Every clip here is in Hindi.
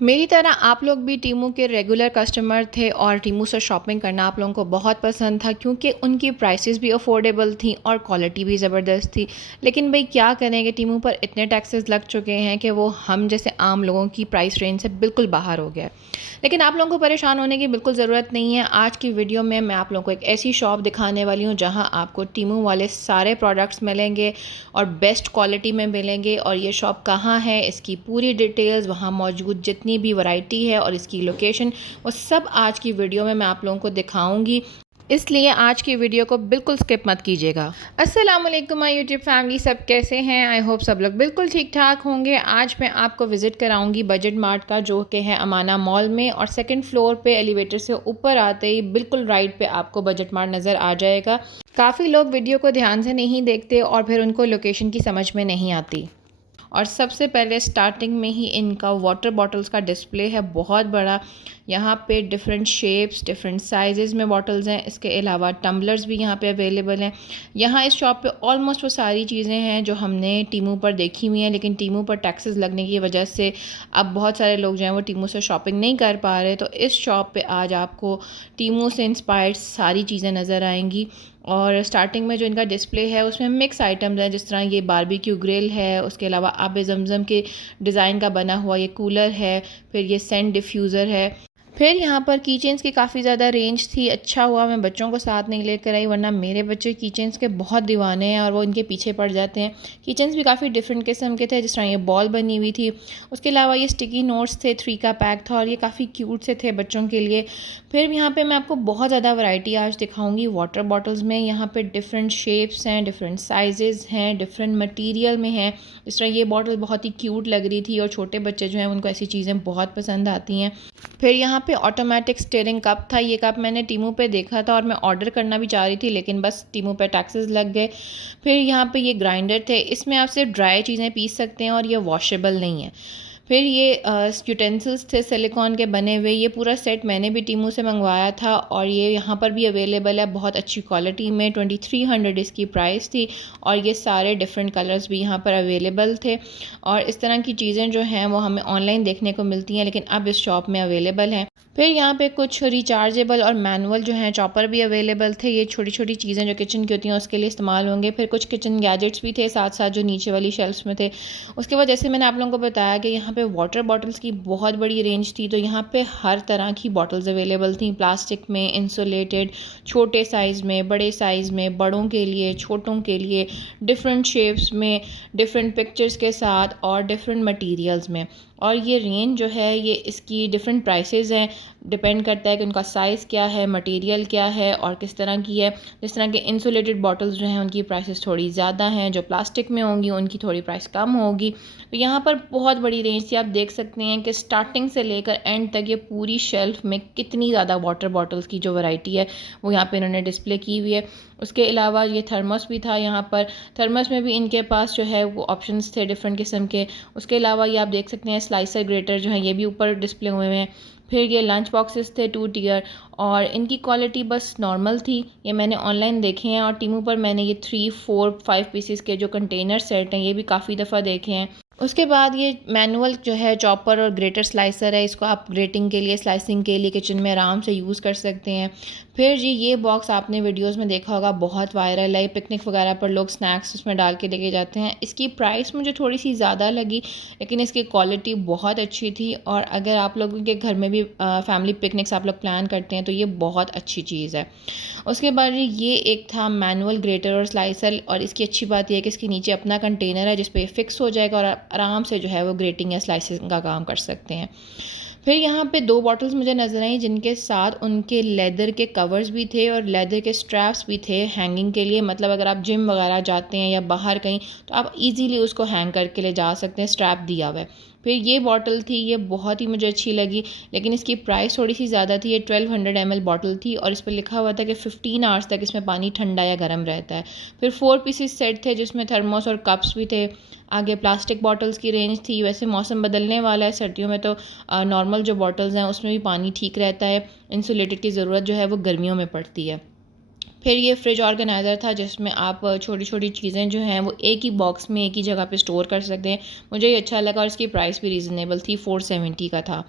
मेरी तरह आप लोग भी टीमू के रेगुलर कस्टमर थे और टीमू से शॉपिंग करना आप लोगों को बहुत पसंद था क्योंकि उनकी प्राइसेस भी अफोर्डेबल थी और क्वालिटी भी ज़बरदस्त थी। लेकिन भाई क्या करेंगे, टीमू पर इतने टैक्सेस लग चुके हैं कि वो हम जैसे आम लोगों की प्राइस रेंज से बिल्कुल बाहर हो गया। लेकिन आप लोगों को परेशान होने की बिल्कुल ज़रूरत नहीं है। आज की वीडियो में मैं आप लोगों को एक ऐसी शॉप दिखाने वाली हूँ जहाँ आपको टीमू वाले सारे प्रोडक्ट्स मिलेंगे और बेस्ट क्वालिटी में मिलेंगे। और ये शॉप कहाँ है, इसकी पूरी डिटेल्स, वहाँ मौजूद जितनी भी वैरायटी है और इसकी लोकेशन, वो सब आज की वीडियो में मैं आप लोगों को दिखाऊंगी। इसलिए आज की वीडियो को बिल्कुल स्किप मत कीजिएगा। अस्सलाम वालेकुम माय यूट्यूब फैमिली, सब कैसे हैं? आई होप सब लोग बिल्कुल ठीक ठाक होंगे। आज मैं आपको विज़िट कराऊंगी बजट मार्ट का, जो कि है अमाना मॉल में, और सेकंड फ्लोर पे एलिवेटर से ऊपर आते ही बिल्कुल राइट पे आपको बजट मार्ट नज़र आ जाएगा। काफ़ी लोग वीडियो को ध्यान से नहीं देखते और फिर उनको लोकेशन की समझ में नहीं आती। और सबसे पहले स्टार्टिंग में ही इनका वाटर बॉटल्स का डिस्प्ले है बहुत बड़ा। यहाँ पे डिफरेंट शेप्स, डिफरेंट साइजेस में बॉटल्स हैं। इसके अलावा टम्बलर्स भी यहाँ पे अवेलेबल हैं। यहाँ इस शॉप पे ऑलमोस्ट वो सारी चीज़ें हैं जो हमने टीमू पर देखी हुई हैं, लेकिन टीमू पर टैक्सेस लगने की वजह से अब बहुत सारे लोग जो हैं वो टीमू से शॉपिंग नहीं कर पा रहे। तो इस शॉप पे आज आपको टीमू से इंस्पायर्ड सारी चीज़ें नज़र आएंगी। और स्टार्टिंग में जो इनका डिस्प्ले है उसमें मिक्स आइटम्स हैं, जिस तरह ये बारबेक्यू ग्रिल है, उसके अलावा आबे ज़मज़म के डिज़ाइन का बना हुआ ये कूलर है, फिर ये सेंट डिफ्यूज़र है। फिर यहाँ पर कीचेन्स की काफ़ी ज़्यादा रेंज थी। अच्छा हुआ मैं बच्चों को साथ नहीं लेकर आई, वरना मेरे बच्चे कीचेन्स के बहुत दीवाने हैं और वो इनके पीछे पड़ जाते हैं। कीचेन्स भी काफ़ी डिफरेंट किस्म के थे, जिस तरह ये बॉल बनी हुई थी। उसके अलावा ये स्टिकी नोट्स थे, 3 का पैक था और ये काफ़ी क्यूट से थे बच्चों के लिए। फिर यहाँ पे मैं आपको बहुत ज़्यादा वैरायटी आज दिखाऊंगी वाटर बॉटल्स में। यहाँ पे डिफरेंट शेप्स हैं, डिफरेंट साइजेस हैं, डिफरेंट मटेरियल में हैं। इस तरह ये बॉटल बहुत ही क्यूट लग रही थी और छोटे बच्चे जो हैं उनको ऐसी चीज़ें बहुत पसंद आती हैं। फिर यहाँ पे ऑटोमेटिक स्टीयरिंग कप था। ये कप मैंने टीमू पे देखा था और मैं ऑर्डर करना भी चाह रही थी, लेकिन बस टीमू पे टैक्सेस लग गए। फिर यहाँ पे ये ग्राइंडर थे, इसमें आप सिर्फ ड्राई चीज़ें पीस सकते हैं और ये वॉशेबल नहीं है। फिर ये यूटेंसिल्स थे सिलिकॉन के बने हुए। ये पूरा सेट मैंने भी टीमू से मंगवाया था और ये यहाँ पर भी अवेलेबल है बहुत अच्छी क्वालिटी में। 2300 इसकी प्राइस थी और ये सारे डिफरेंट कलर्स भी यहाँ पर अवेलेबल थे। और इस तरह की चीज़ें जो हैं वो हमें ऑनलाइन देखने को मिलती हैं, लेकिन अब इस शॉप में अवेलेबल हैं। फिर यहाँ पे कुछ रिचार्जेबल और मैनुअल जो हैं चॉपर भी अवेलेबल थे। ये छोटी छोटी चीज़ें जो किचन की होती हैं उसके लिए इस्तेमाल होंगे। फिर कुछ किचन गैजेट्स भी थे साथ साथ जो नीचे वाली शेल्फ्स में थे। उसके बाद जैसे मैंने आप लोगों को बताया कि यहाँ पे वाटर बॉटल्स की बहुत बड़ी रेंज थी, तो यहाँ पे हर तरह की बॉटल्स अवेलेबल थी, प्लास्टिक में, इंसुलेटेड, छोटे साइज़ में, बड़े साइज़ में, बड़ों के लिए, छोटों के लिए, डिफरेंट शेप्स में, डिफरेंट पिक्चर्स के साथ और डिफरेंट मटेरियल्स में। और ये रेंज जो है ये इसकी डिफरेंट प्राइसेस हैं, डिपेंड करता है कि उनका साइज़ क्या है, मटेरियल क्या है और किस तरह की है। जिस तरह के इंसुलेटेड बॉटल्स जो हैं उनकी प्राइसेस थोड़ी ज़्यादा हैं, जो प्लास्टिक में होंगी उनकी थोड़ी प्राइस कम होगी। तो यहाँ पर बहुत बड़ी रेंज थी। आप देख सकते हैं कि स्टार्टिंग से लेकर एंड तक ये पूरी शेल्फ में कितनी ज़्यादा वाटर बॉटल्स की जो वैरायटी है वो यहाँ पे इन्होंने डिस्प्ले की हुई है। उसके अलावा ये थर्मस भी था यहाँ पर। थर्मस में भी इनके पास जो है वो ऑप्शंस थे डिफरेंट किस्म के। उसके अलावा ये आप देख सकते हैं स्लाइसर ग्रेटर जो है ये भी ऊपर डिस्प्ले हुए हैं। फिर ये लंच बॉक्सेस थे 2 टियर और इनकी क्वालिटी बस नॉर्मल थी। ये मैंने ऑनलाइन देखे हैं और टीमू पर मैंने ये 3, 4, 5 पीसेस के जो कंटेनर सेट हैं ये भी काफ़ी दफ़ा देखे हैं। उसके बाद ये मैनुअल जो है चॉपर और ग्रेटर स्लाइसर है, इसको आप ग्रेटिंग के लिए, स्लाइसिंग के लिए किचन में आराम से यूज़ कर सकते हैं। फिर जी ये बॉक्स आपने वीडियोस में देखा होगा, बहुत वायरल है। पिकनिक वगैरह पर लोग स्नैक्स उसमें डाल के लेके जाते हैं। इसकी प्राइस मुझे थोड़ी सी ज़्यादा लगी, लेकिन इसकी क्वालिटी बहुत अच्छी थी। और अगर आप लोगों के घर में भी फैमिली पिकनिक्स आप लोग प्लान करते हैं तो ये बहुत अच्छी चीज़ है। उसके बाद ये एक था मैनुअल ग्रेटर और स्लाइसर, और इसकी अच्छी बात यह है कि इसके नीचे अपना कंटेनर है जिस पे फिक्स हो जाएगा और आप आराम से जो है वो ग्रेटिंग या स्लाइसिंग का काम कर सकते हैं। फिर यहाँ पे 2 बॉटल्स मुझे नज़र आई जिनके साथ उनके लेदर के कवर्स भी थे और लेदर के स्ट्रैप्स भी थे हैंगिंग के लिए। मतलब अगर आप जिम वगैरह जाते हैं या बाहर कहीं तो आप इजीली उसको हैंग करके ले जा सकते हैं, स्ट्रैप दिया हुआ है। फिर ये बॉटल थी, ये बहुत ही मुझे अच्छी लगी, लेकिन इसकी प्राइस थोड़ी सी ज़्यादा थी। ये 1200 ml बॉटल थी और इस पर लिखा हुआ था कि 15 आवर्स तक इसमें पानी ठंडा या गर्म रहता है। फिर 4 पीसेस सेट थे जिसमें थर्मोस और कप्स भी थे। आगे प्लास्टिक बॉटल्स की रेंज थी। वैसे मौसम बदलने वाला है, सर्दियों में तो नॉर्मल जो बॉटल्स हैं उसमें भी पानी ठीक रहता है। इंसुलेटेड की ज़रूरत जो है वो गर्मियों में पड़ती है। फिर ये फ्रिज ऑर्गेनाइज़र था जिसमें आप छोटी छोटी चीज़ें जो हैं वो एक ही बॉक्स में एक ही जगह पे स्टोर कर सकते हैं। मुझे ये अच्छा लगा और इसकी प्राइस भी रीज़नेबल थी, 470 का था।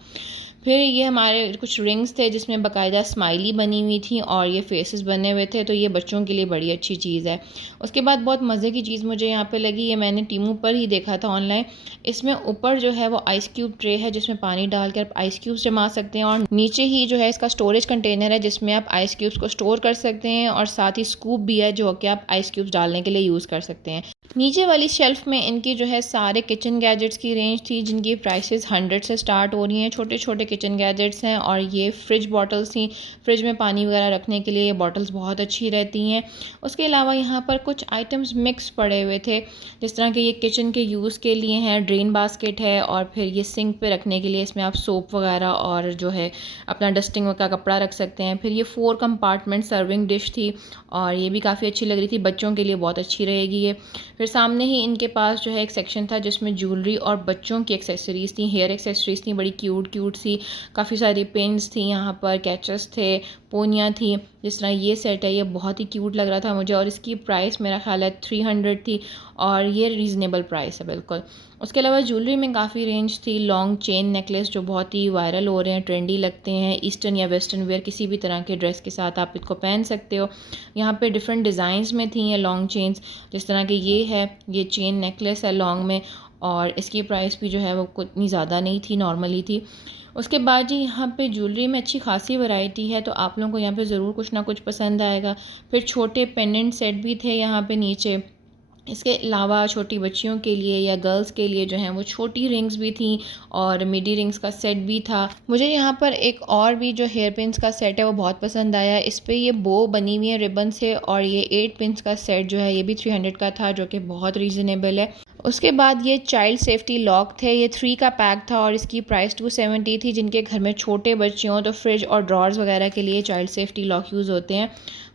फिर ये हमारे कुछ रिंग्स थे जिसमें बाकायदा स्माइली बनी हुई थी और ये फेसेस बने हुए थे, तो ये बच्चों के लिए बड़ी अच्छी चीज़ है। उसके बाद बहुत मज़े की चीज़ मुझे यहाँ पे लगी, ये मैंने टीमू पर ही देखा था ऑनलाइन। इसमें ऊपर जो है वो आइस क्यूब ट्रे है जिसमें पानी डाल कर आप आइस क्यूब्स जमा सकते हैं और नीचे ही जो है इसका स्टोरेज कंटेनर है जिसमें आप आइस क्यूब्स को स्टोर कर सकते हैं और साथ ही स्कूप भी है जो कि आप आइस क्यूब्स डालने के लिए यूज़ कर सकते हैं। नीचे वाली शेल्फ में इनकी जो है सारे किचन गैजेट्स की रेंज थी जिनकी प्राइसेस 100 से स्टार्ट हो रही हैं। छोटे छोटे किचन गैजेट्स हैं और ये फ्रिज बॉटल्स थी, फ्रिज में पानी वगैरह रखने के लिए ये बॉटल्स बहुत अच्छी रहती हैं। उसके अलावा यहाँ पर कुछ आइटम्स मिक्स पड़े हुए थे, जिस तरह के ये किचन के यूज़ के लिए हैं, ड्रेन बास्केट है और फिर ये सिंक पे रखने के लिए इसमें आप सोप वगैरह और जो है अपना डस्टिंग का कपड़ा रख सकते हैं। फिर ये 4 कंपार्टमेंट सर्विंग डिश थी और ये भी काफ़ी अच्छी लग रही थी, बच्चों के लिए बहुत अच्छी रहेगी ये। फिर सामने ही इनके पास जो है एक सेक्शन था जिसमें ज्वेलरी और बच्चों की एक्सेसरीज़ थी, हेयर एक्सेसरीज़ थी, बड़ी क्यूट क्यूट सी। काफ़ी सारी पिन्स थी यहाँ पर, कैचेस थे, पोनियाँ थी। जिस तरह ये सेट है ये बहुत ही क्यूट लग रहा था मुझे और इसकी प्राइस मेरा ख़्याल है 300 थी और ये रीज़नेबल प्राइस है बिल्कुल। उसके अलावा ज्वेलरी में काफ़ी रेंज थी, लॉन्ग चेन नेकलेस जो बहुत ही वायरल हो रहे हैं, ट्रेंडी लगते हैं, ईस्टर्न या वेस्टर्न वेयर किसी भी तरह के ड्रेस के साथ आप इसको पहन सकते हो। यहाँ पे डिफरेंट डिज़ाइंस में थी ये लॉन्ग चेन्स, जिस तरह के ये है, ये चेन नेकलेस है लॉन्ग में और इसकी प्राइस भी जो है वो इतनी ज़्यादा नहीं थी, नॉर्मली थी। उसके बाद जी यहाँ पे ज्वेलरी में अच्छी खासी वैरायटी है, तो आप लोगों को यहाँ पे ज़रूर कुछ ना कुछ पसंद आएगा। फिर छोटे पेंडेंट सेट भी थे यहाँ पे नीचे। इसके अलावा छोटी बच्चियों के लिए या गर्ल्स के लिए जो हैं वो छोटी रिंग्स भी थी और मिडी रिंग्स का सेट भी था। मुझे यहाँ पर एक और भी जो हेयर पिन्स का सेट है वो बहुत पसंद आया। इस पे ये बो बनी हुई है रिबन से और ये 8 पिन्स का सेट जो है ये भी 300 का था, जो कि बहुत रीज़नेबल है। उसके बाद ये चाइल्ड सेफ्टी लॉक थे, ये 3 का पैक था और इसकी प्राइस 270 थी। जिनके घर में छोटे बच्चे हों तो फ्रिज और ड्रॉर्स वगैरह के लिए चाइल्ड सेफ्टी लॉक यूज़ होते हैं।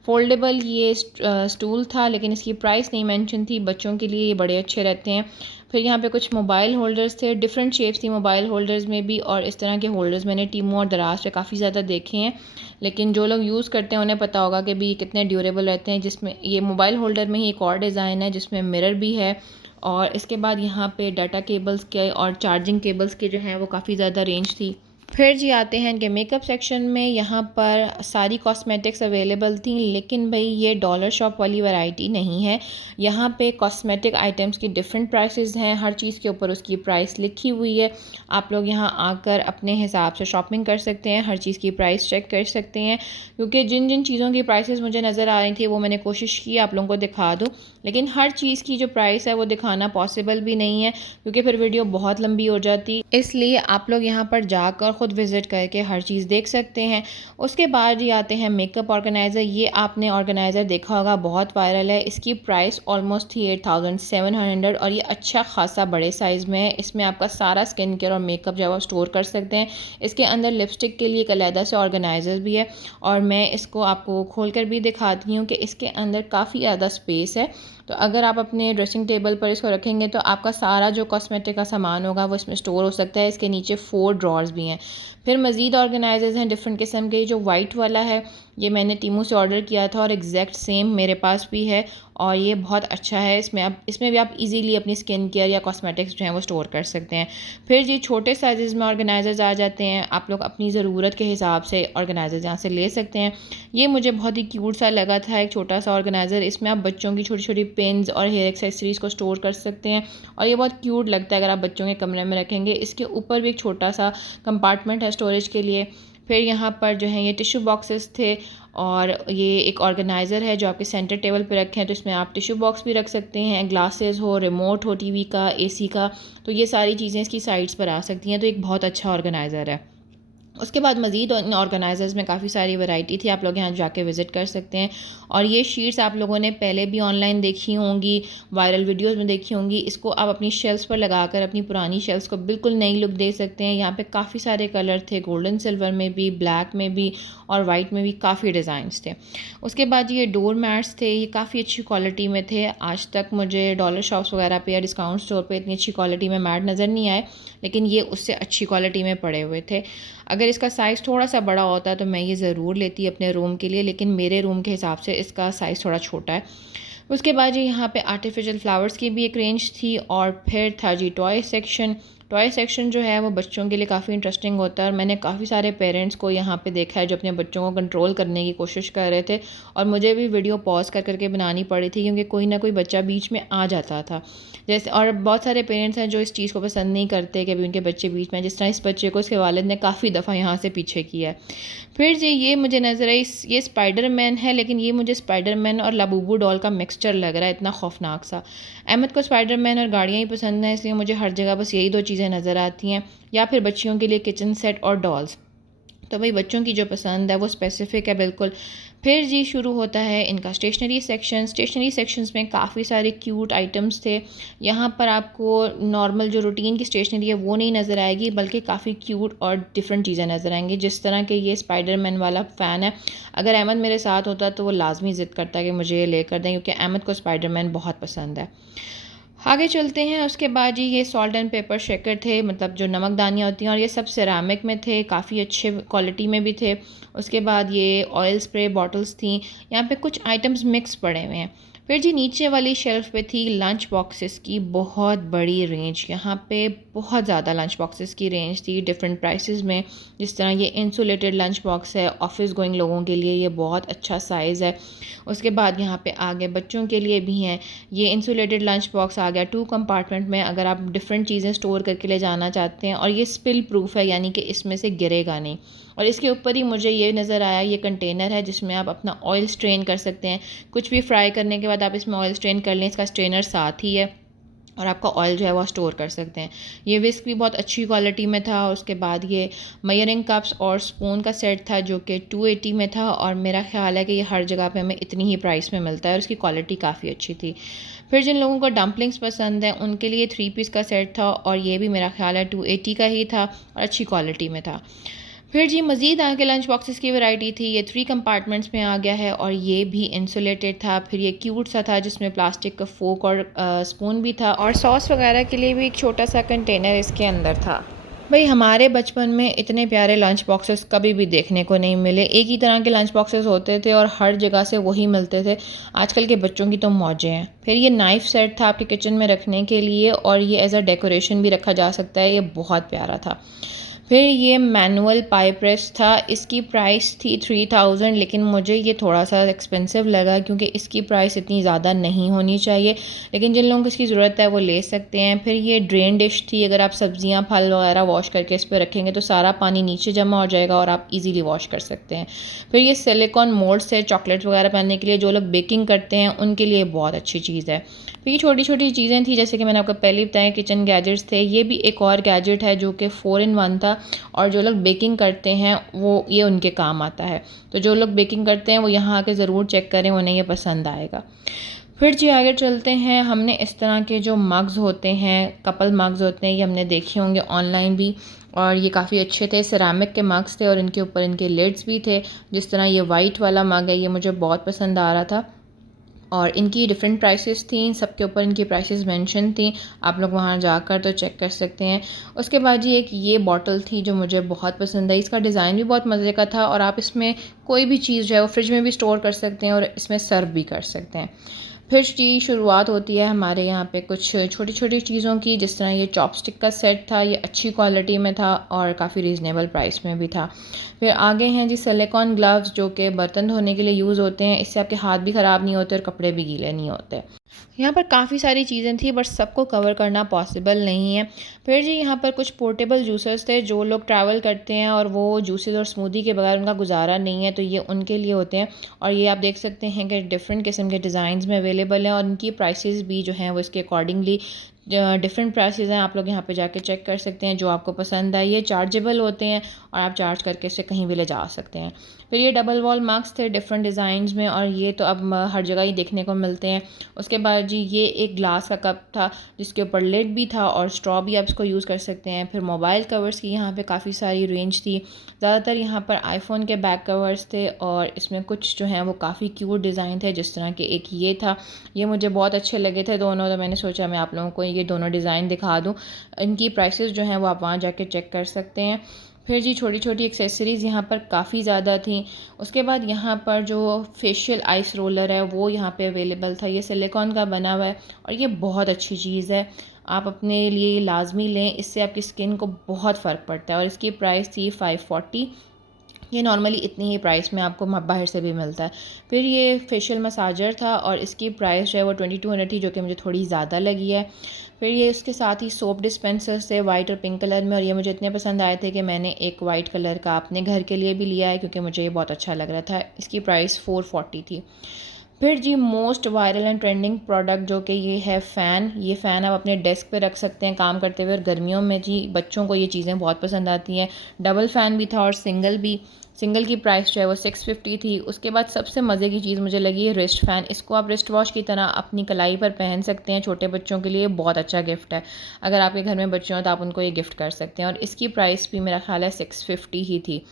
फोल्डेबल ये स्टूल था लेकिन इसकी प्राइस नहीं मेंशन थी, बच्चों के लिए ये बड़े अच्छे रहते हैं। फिर यहाँ पे कुछ मोबाइल होल्डर्स थे, डिफरेंट शेप्स थी मोबाइल होल्डर्स में भी और इस तरह के होल्डर्स मैंने टीमू और दराज पे काफ़ी ज़्यादा देखे हैं, लेकिन जो लोग यूज़ करते हैं उन्हें पता होगा कि भी कितने ड्यूरेबल रहते हैं। जिसमें ये मोबाइल होल्डर में ही एक और डिज़ाइन है जिसमें मिरर भी है और इसके बाद यहाँ पे डाटा केबल्स के और चार्जिंग केबल्स के जो हैं वो काफ़ी ज़्यादा रेंज थी। फिर जी आते हैं इनके मेकअप सेक्शन में। यहाँ पर सारी कॉस्मेटिक्स अवेलेबल थी, लेकिन भाई ये डॉलर शॉप वाली वैरायटी नहीं है। यहाँ पे कॉस्मेटिक आइटम्स की डिफरेंट प्राइसेस हैं, हर चीज़ के ऊपर उसकी प्राइस लिखी हुई है। आप लोग यहाँ आकर अपने हिसाब से शॉपिंग कर सकते हैं, हर चीज़ की प्राइस चेक कर सकते हैं, क्योंकि जिन जिन चीज़ों की प्राइसेस मुझे नज़र आ रही थी वो मैंने कोशिश की आप लोगों को दिखा दूँ, लेकिन हर चीज़ की जो प्राइस है वो दिखाना पॉसिबल भी नहीं है क्योंकि फिर वीडियो बहुत लंबी हो जाती। इसलिए आप लोग यहाँ पर जाकर ख़ुद विज़िट करके हर चीज़ देख सकते हैं। उसके बाद ये आते हैं मेकअप ऑर्गेनाइज़र। ये आपने ऑर्गेनाइज़र देखा होगा, बहुत वायरल है। इसकी प्राइस ऑलमोस्ट थी 8700 और ये अच्छा खासा बड़े साइज़ में है। इसमें आपका सारा स्किन केयर और मेकअप जो है वो स्टोर कर सकते हैं। इसके अंदर लिपस्टिक के लिए एक अलहदा से ऑर्गेनाइज़र भी है और मैं इसको आपको खोल कर भी दिखाती हूँ कि इसके अंदर काफ़ी ज़्यादा स्पेस है। तो अगर आप अपने ड्रेसिंग टेबल पर इसको रखेंगे तो आपका सारा जो कॉस्मेटिक का सामान होगा वो इसमें स्टोर हो सकता है। इसके नीचे 4 ड्रॉर्स भी हैं। फिर मज़ीद ऑर्गेनाइज़र्स हैं डिफरेंट किस्म के। जो वाइट वाला है ये मैंने टीमू से ऑर्डर किया था और एग्जैक्ट सेम मेरे पास भी है और ये बहुत अच्छा है। इसमें भी आप इजीली अपनी स्किन केयर या कॉस्मेटिक्स जो हैं वो स्टोर कर सकते हैं। फिर जी छोटे साइज़ में ऑर्गेनाइज़र्स आ जाते हैं, आप लोग अपनी ज़रूरत के हिसाब से ऑर्गेनाइज़र्स यहाँ से ले सकते हैं। ये मुझे बहुत ही क्यूट सा लगा था, एक छोटा सा ऑर्गेनाइज़र। इसमें आप बच्चों की छोटी छोटी पेन्स और हेयर एक्सेसरीज़ को स्टोर कर सकते हैं और ये बहुत क्यूट लगता है अगर आप बच्चों के कमरे में रखेंगे। इसके ऊपर भी एक छोटा सा कंपार्टमेंट है स्टोरेज के लिए। फिर यहाँ पर जो है ये टिश्यू बॉक्सेस थे और ये एक ऑर्गेनाइज़र है जो आपके सेंटर टेबल पे रखे हैं, तो इसमें आप टिश्यू बॉक्स भी रख सकते हैं, ग्लासेस हो, रिमोट हो टीवी का, एसी का, तो ये सारी चीज़ें इसकी साइड्स पर आ सकती हैं। तो एक बहुत अच्छा ऑर्गेनाइज़र है। उसके बाद मज़ीद इन ऑर्गेनाइज़र्स में काफ़ी सारी वैरायटी थी, आप लोग यहाँ जाके विज़िट कर सकते हैं। और ये शीट्स आप लोगों ने पहले भी ऑनलाइन देखी होंगी, वायरल वीडियोस में देखी होंगी। इसको आप अपनी शेल्फ्स पर लगाकर अपनी पुरानी शेल्फ्स को बिल्कुल नई लुक दे सकते हैं। यहाँ पे काफ़ी सारे कलर थे, गोल्डन सिल्वर में भी, ब्लैक में भी और वाइट में भी काफ़ी डिज़ाइंस थे। उसके बाद ये डोर मैट्स थे, ये काफ़ी अच्छी क्वालिटी में थे। आज तक मुझे डॉलर शॉप्स वगैरह पे या डिस्काउंट स्टोर पे इतनी अच्छी क्वालिटी में मैट नज़र नहीं आए, लेकिन ये उससे अच्छी क्वालिटी में पड़े हुए थे। अगर इसका साइज़ थोड़ा सा बड़ा होता तो मैं ये ज़रूर लेती अपने रूम के लिए, लेकिन मेरे रूम के हिसाब से इसका साइज़ थोड़ा छोटा है। उसके बाद जी यहाँ पे आर्टिफिशियल फ्लावर्स की भी एक रेंज थी, और फिर था जी टॉय सेक्शन। टॉय सेक्शन जो है वो बच्चों के लिए काफ़ी इंटरेस्टिंग होता है, और मैंने काफ़ी सारे पेरेंट्स को यहाँ पे देखा है जो अपने बच्चों को कंट्रोल करने की कोशिश कर रहे थे, और मुझे भी वीडियो पॉज कर करके बनानी पड़ी थी क्योंकि कोई ना कोई बच्चा बीच में आ जाता था। जैसे, और बहुत सारे पेरेंट्स हैं जो इस चीज़ को पसंद नहीं करते कि अभी उनके बच्चे बीच में, जिस तरह इस बच्चे को इसके वालिद ने काफ़ी दफ़ा यहाँ से पीछे किया है। फिर जी ये मुझे नज़र आई, ये स्पाइडरमैन है, लेकिन ये मुझे स्पाइडरमैन और लाबूबू डॉल का मिक्सचर लग रहा है, इतना खौफनाक सा। अहमद को स्पाइडरमैन और गाड़ियाँ ही पसंद हैं, इसलिए मुझे हर जगह बस यही दो चीज़ें नज़र आती हैं, या फिर बच्चियों के लिए किचन सेट और डॉल्स। तो भाई बच्चों की जो पसंद है वो स्पेसिफ़िक है बिल्कुल। फिर जी शुरू होता है इनका स्टेशनरी सेक्शन। स्टेशनरी सेक्शंस में काफ़ी सारे क्यूट आइटम्स थे। यहाँ पर आपको नॉर्मल जो रूटीन की स्टेशनरी है वो नहीं नज़र आएगी, बल्कि काफ़ी क्यूट और डिफरेंट चीज़ें नज़र आएंगी। जिस तरह के ये स्पाइडरमैन वाला फ़ैन है, अगर अहमद मेरे साथ होता तो वो लाजमी ज़िद करता कि मुझे ये लेकर दें, क्योंकि अहमद को स्पाइडरमैन बहुत पसंद है। आगे चलते हैं। उसके बाद जी ये सॉल्ट एंड पेपर शेकर थे, मतलब जो नमकदानियाँ होती हैं, और ये सब सिरामिक में थे, काफ़ी अच्छे क्वालिटी में भी थे। उसके बाद ये ऑयल स्प्रे बॉटल्स थी। यहाँ पे कुछ आइटम्स मिक्स पड़े हुए हैं। फिर जी नीचे वाली शेल्फ़ पे थी लंच बॉक्सेस की बहुत बड़ी रेंज। यहाँ पे बहुत ज़्यादा लंच बॉक्सेस की रेंज थी डिफरेंट प्राइसेस में। जिस तरह ये इंसुलेटेड लंच बॉक्स है, ऑफिस गोइंग लोगों के लिए ये बहुत अच्छा साइज़ है। उसके बाद यहाँ पे आगे बच्चों के लिए भी हैं। ये इंसुलेटेड लंच बॉक्स आ गया 2 कंपार्टमेंट में, अगर आप डिफरेंट चीज़ें स्टोर करके ले जाना चाहते हैं, और ये स्पिल प्रूफ है, यानी कि इसमें से गिरेगा नहीं। और इसके ऊपर ही मुझे ये नज़र आया, ये कंटेनर है जिसमें आप अपना ऑयल स्ट्रेन कर सकते हैं। कुछ भी फ्राई करने के बाद आप इसमें ऑयल स्ट्रेन कर लें, इसका स्ट्रेनर साथ ही है, और आपका ऑयल जो है वो स्टोर कर सकते हैं। ये विस्क भी बहुत अच्छी क्वालिटी में था। उसके बाद ये मेजरिंग कप्स और स्पून का सेट था जो कि 280 में था, और मेरा ख्याल है कि ये हर जगह पे हमें इतनी ही प्राइस में मिलता है, और इसकी क्वालिटी काफ़ी अच्छी थी। फिर जिन लोगों को डम्पलिंग्स पसंद है उनके लिए 3 पीस का सेट था, और ये भी मेरा ख्याल है 280 का ही था, और अच्छी क्वालिटी में था। फिर जी मज़ीद आगे लंच बॉक्सेस की वैरायटी थी। ये 3 कंपार्टमेंट्स में आ गया है, और ये भी इंसुलेटेड था। फिर ये क्यूट सा था जिसमें प्लास्टिक का फोक और स्पून भी था, और सॉस वगैरह के लिए भी एक छोटा सा कंटेनर इसके अंदर था। भाई हमारे बचपन में इतने प्यारे लंच बॉक्सेस कभी भी देखने को नहीं मिले। एक ही तरह के लंच बॉक्सेस होते थे और हर जगह से वही मिलते थे। आजकल के बच्चों की तो मौजें हैं। फिर ये नाइफ़ सेट था आपके किचन में रखने के लिए, और ये एज अ डेकोरेशन भी रखा जा सकता है। ये बहुत प्यारा था। फिर ये मैनुअल पाई प्रेस था। इसकी प्राइस थी 3000, लेकिन मुझे ये थोड़ा सा एक्सपेंसिव लगा क्योंकि इसकी प्राइस इतनी ज़्यादा नहीं होनी चाहिए, लेकिन जिन लोगों को इसकी ज़रूरत है वो ले सकते हैं। फिर ये ड्रेन डिश थी। अगर आप सब्ज़ियाँ फल वगैरह वॉश करके इस पर रखेंगे तो सारा पानी नीचे जमा हो जाएगा और आप इजीली वॉश कर सकते हैं। फिर ये सिलिकॉन मोल्ड्स है चॉकलेट्स वगैरह बनाने के लिए, जो लोग बेकिंग करते हैं उनके लिए बहुत अच्छी चीज़ है। फिर ये छोटी छोटी चीज़ें थी, जैसे कि मैंने आपको पहले बताया किचन गैजेट्स थे। ये भी एक और गैजेट है जो कि 4 in 1 था, और जो लोग बेकिंग करते हैं वो ये उनके काम आता है। तो जो लोग बेकिंग करते हैं वो यहाँ आके ज़रूर चेक करें, उन्हें ये पसंद आएगा। फिर जी आगे चलते हैं। हमने इस तरह के जो मग्स होते हैं, कपल मग्स होते हैं, ये हमने देखे होंगे ऑनलाइन भी, और ये काफ़ी अच्छे थे। सिरामिक के मग्स थे और इनके ऊपर इनके लिड्स भी थे। जिस तरह ये वाइट वाला मग है, ये मुझे बहुत पसंद आ रहा था, और इनकी डिफरेंट प्राइसेस थी। सबके ऊपर इनकी प्राइसेस मेंशन थी, आप लोग वहाँ जाकर तो चेक कर सकते हैं। उसके बाद जी एक ये बॉटल थी जो मुझे बहुत पसंद आई। इसका डिज़ाइन भी बहुत मज़े का था, और आप इसमें कोई भी चीज़ जो है वो फ्रिज में भी स्टोर कर सकते हैं और इसमें सर्व भी कर सकते हैं। फिर जी शुरुआत होती है हमारे यहाँ पे कुछ छोटी छोटी चीज़ों की। जिस तरह ये चॉपस्टिक का सेट था, ये अच्छी क्वालिटी में था और काफ़ी रीज़नेबल प्राइस में भी था। फिर आगे हैं जी सिलिकॉन ग्लव्स, जो कि बर्तन धोने के लिए यूज़ होते हैं। इससे आपके हाथ भी ख़राब नहीं होते और कपड़े भी गीले नहीं होते। यहाँ पर काफ़ी सारी चीज़ें थी, बट सबको कवर करना पॉसिबल नहीं है। फिर जी यहाँ पर कुछ पोर्टेबल जूसर्स थे। जो लोग ट्रैवल करते हैं और वो जूसेस और स्मूदी के बगैर उनका गुजारा नहीं है, तो ये उनके लिए होते हैं। और ये आप देख सकते हैं कि डिफरेंट किस्म के डिज़ाइंस में अवेलेबल हैं, और इनकी प्राइसेस भी जो हैं वो इसके अकॉर्डिंगली डिफरेंट प्राइसेस हैं। आप लोग यहाँ पे जाके चेक कर सकते हैं, जो आपको पसंद आए। ये चार्जेबल होते हैं और आप चार्ज करके इसे कहीं भी ले जा सकते हैं। फिर ये डबल वॉल मग्स थे डिफरेंट डिज़ाइंस में, और ये तो अब हर जगह ही देखने को मिलते हैं। उसके बाद जी ये एक ग्लास का कप था जिसके ऊपर लिड भी था, और स्ट्रॉ भी आप इसको यूज़ कर सकते हैं। फिर मोबाइल कवर्स की यहाँ पे काफ़ी सारी रेंज थी। ज़्यादातर यहाँ पर आईफोन के बैक कवर्स थे, और इसमें कुछ जो हैं वो काफ़ी क्यूट डिज़ाइन थे। जिस तरह के एक ये था, ये मुझे बहुत अच्छे लगे थे दोनों, तो मैंने सोचा मैं आप लोगों को ये दोनों डिज़ाइन दिखा दूँ। इनकी प्राइसेस जो हैं वो आप वहाँ जाके चेक कर सकते हैं। फिर जी छोटी छोटी एक्सेसरीज़ यहाँ पर काफ़ी ज़्यादा थी। उसके बाद यहाँ पर जो फेशियल आइस रोलर है वो यहाँ पे अवेलेबल था। ये सिलिकॉन का बना हुआ है और ये बहुत अच्छी चीज़ है। आप अपने लिए लाजमी लें, इससे आपकी स्किन को बहुत फ़र्क पड़ता है। और इसकी प्राइस थी 540। ये नॉर्मली इतनी ही प्राइस में आपको बाहर से भी मिलता है। फिर ये फेशियल मसाजर था और इसकी प्राइस जो है वो 2200 थी, जो कि मुझे थोड़ी ज़्यादा लगी है। फिर ये उसके साथ ही सोप डिस्पेंसर्स थे वाइट और पिंक कलर में, और ये मुझे इतने पसंद आए थे कि मैंने एक वाइट कलर का अपने घर के लिए भी लिया है, क्योंकि मुझे ये बहुत अच्छा लग रहा था। इसकी प्राइस 440 थी। फिर जी most viral and trending product जो कि ये है फ़ैन। ये फ़ैन आप अपने डेस्क पे रख सकते हैं काम करते हुए, और गर्मियों में जी बच्चों को ये चीज़ें बहुत पसंद आती हैं। डबल फ़ैन भी था और सिंगल भी। सिंगल की प्राइस जो है वो 650 थी। उसके बाद सबसे मज़े की चीज़ मुझे लगी है रिस्ट फ़ैन। इसको आप रिस्ट वॉच की तरह अपनी कलाई पर पहन सकते हैं। छोटे बच्चों के लिए बहुत अच्छा गिफ्ट है। अगर आपके घर में बच्चे हों तो आप उनको ये गिफ्ट कर सकते हैं, और इसकी प्राइस भी मेरा ख़्याल है 650 ही थी।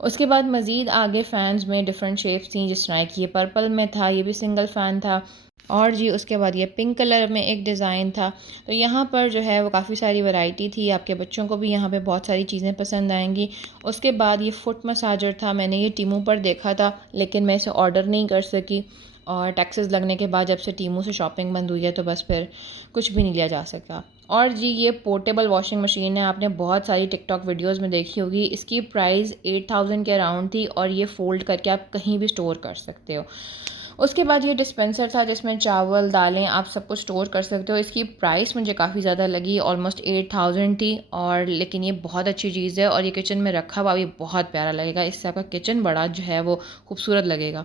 उसके बाद मज़ीद आगे फ़ैन्स में डिफरेंट शेप्स थी, जिस तरह कि ये पर्पल में था, ये भी सिंगल फ़ैन था। और जी उसके बाद ये पिंक कलर में एक डिज़ाइन था। तो यहाँ पर जो है वो काफ़ी सारी वैरायटी थी। आपके बच्चों को भी यहाँ पे बहुत सारी चीज़ें पसंद आएंगी। उसके बाद ये फुट मसाजर था। मैंने ये टीमू पर देखा था, लेकिन मैं इसे ऑर्डर नहीं कर सकी, और टैक्सेस लगने के बाद जब से टीमू से शॉपिंग बंद हुई है तो बस फिर कुछ भी नहीं लिया जा सका। और जी ये पोर्टेबल वॉशिंग मशीन है, आपने बहुत सारी टिकटॉक वीडियोस में देखी होगी। इसकी प्राइस 8000 के अराउंड थी, और ये फ़ोल्ड करके आप कहीं भी स्टोर कर सकते हो। उसके बाद ये डिस्पेंसर था जिसमें चावल दालें आप सब कुछ स्टोर कर सकते हो। इसकी प्राइस मुझे काफ़ी ज़्यादा लगी, ऑलमोस्ट 8000 थी। और लेकिन ये बहुत अच्छी चीज़ है, और ये किचन में रखा हुआ भी बहुत प्यारा लगेगा। इससे आपका किचन बड़ा जो है वो खूबसूरत लगेगा।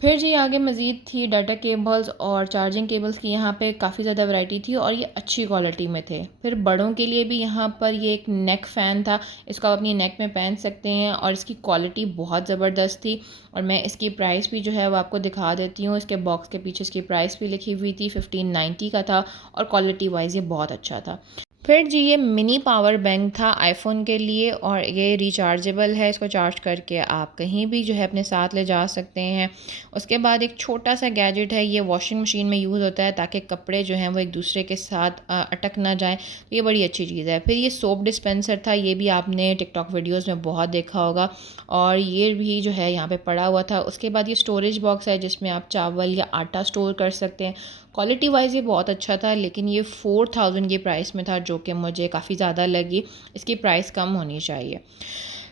फिर जी आगे मज़ीद थी डाटा केबल्स और चार्जिंग केबल्स की। यहाँ पे काफ़ी ज़्यादा वैरायटी थी, और ये अच्छी क्वालिटी में थे। फिर बड़ों के लिए भी यहाँ पर ये एक नेक फ़ैन था। इसको आप अपनी नेक में पहन सकते हैं, और इसकी क्वालिटी बहुत ज़बरदस्त थी। और मैं इसकी प्राइस भी जो है वो आपको दिखा देती हूँ। इसके बॉक्स के पीछे इसकी प्राइस भी लिखी हुई थी। 1590 का था, और क्वालिटी वाइज ये बहुत अच्छा था। फिर जी ये मिनी पावर बैंक था आईफ़ोन के लिए, और ये रिचार्जेबल है। इसको चार्ज करके आप कहीं भी जो है अपने साथ ले जा सकते हैं। उसके बाद एक छोटा सा गैजेट है, ये वॉशिंग मशीन में यूज़ होता है ताकि कपड़े जो हैं वो एक दूसरे के साथ अटक ना जाएं। तो ये बड़ी अच्छी चीज़ है। फिर ये सोप डिस्पेंसर था, ये भी आपने टिकटॉक वीडियोज़ में बहुत देखा होगा, और ये भी जो है यहाँ पर पड़ा हुआ था। उसके बाद ये स्टोरेज बॉक्स है जिसमें आप चावल या आटा स्टोर कर सकते हैं। क्वालिटी वाइज ये बहुत अच्छा था, लेकिन ये 4000 की प्राइस में था, जो कि मुझे काफ़ी ज़्यादा लगी। इसकी प्राइस कम होनी चाहिए।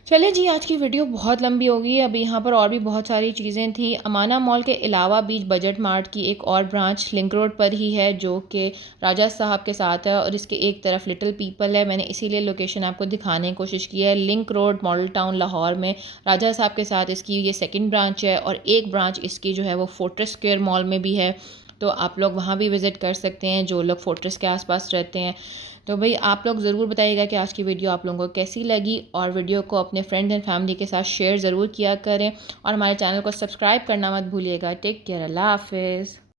चलिए जी आज की वीडियो बहुत लंबी हो गई है। अभी यहाँ पर और भी बहुत सारी चीज़ें थी। अमाना मॉल के अलावा बीच बजट मार्ट की एक और ब्रांच लिंक रोड पर ही है, जो कि राजा साहब के साथ है, और इसके एक तरफ लिटिल पीपल है। मैंने इसीलिए लोकेशन आपको दिखाने की कोशिश की है। Link road model town Lahore में राजा साहब के साथ इसकी ये सेकंड ब्रांच है, और एक ब्रांच इसकी जो है वो फोर्ट्रेस स्क्वायर मॉल में भी है। तो आप लोग वहाँ भी विज़िट कर सकते हैं, जो लोग फोर्ट्रेस के आसपास रहते हैं। तो भाई आप लोग ज़रूर बताइएगा कि आज की वीडियो आप लोगों को कैसी लगी, और वीडियो को अपने फ्रेंड्स एंड फैमिली के साथ शेयर ज़रूर किया करें, और हमारे चैनल को सब्सक्राइब करना मत भूलिएगा। टेक केयर, अल्लाह हाफिज़।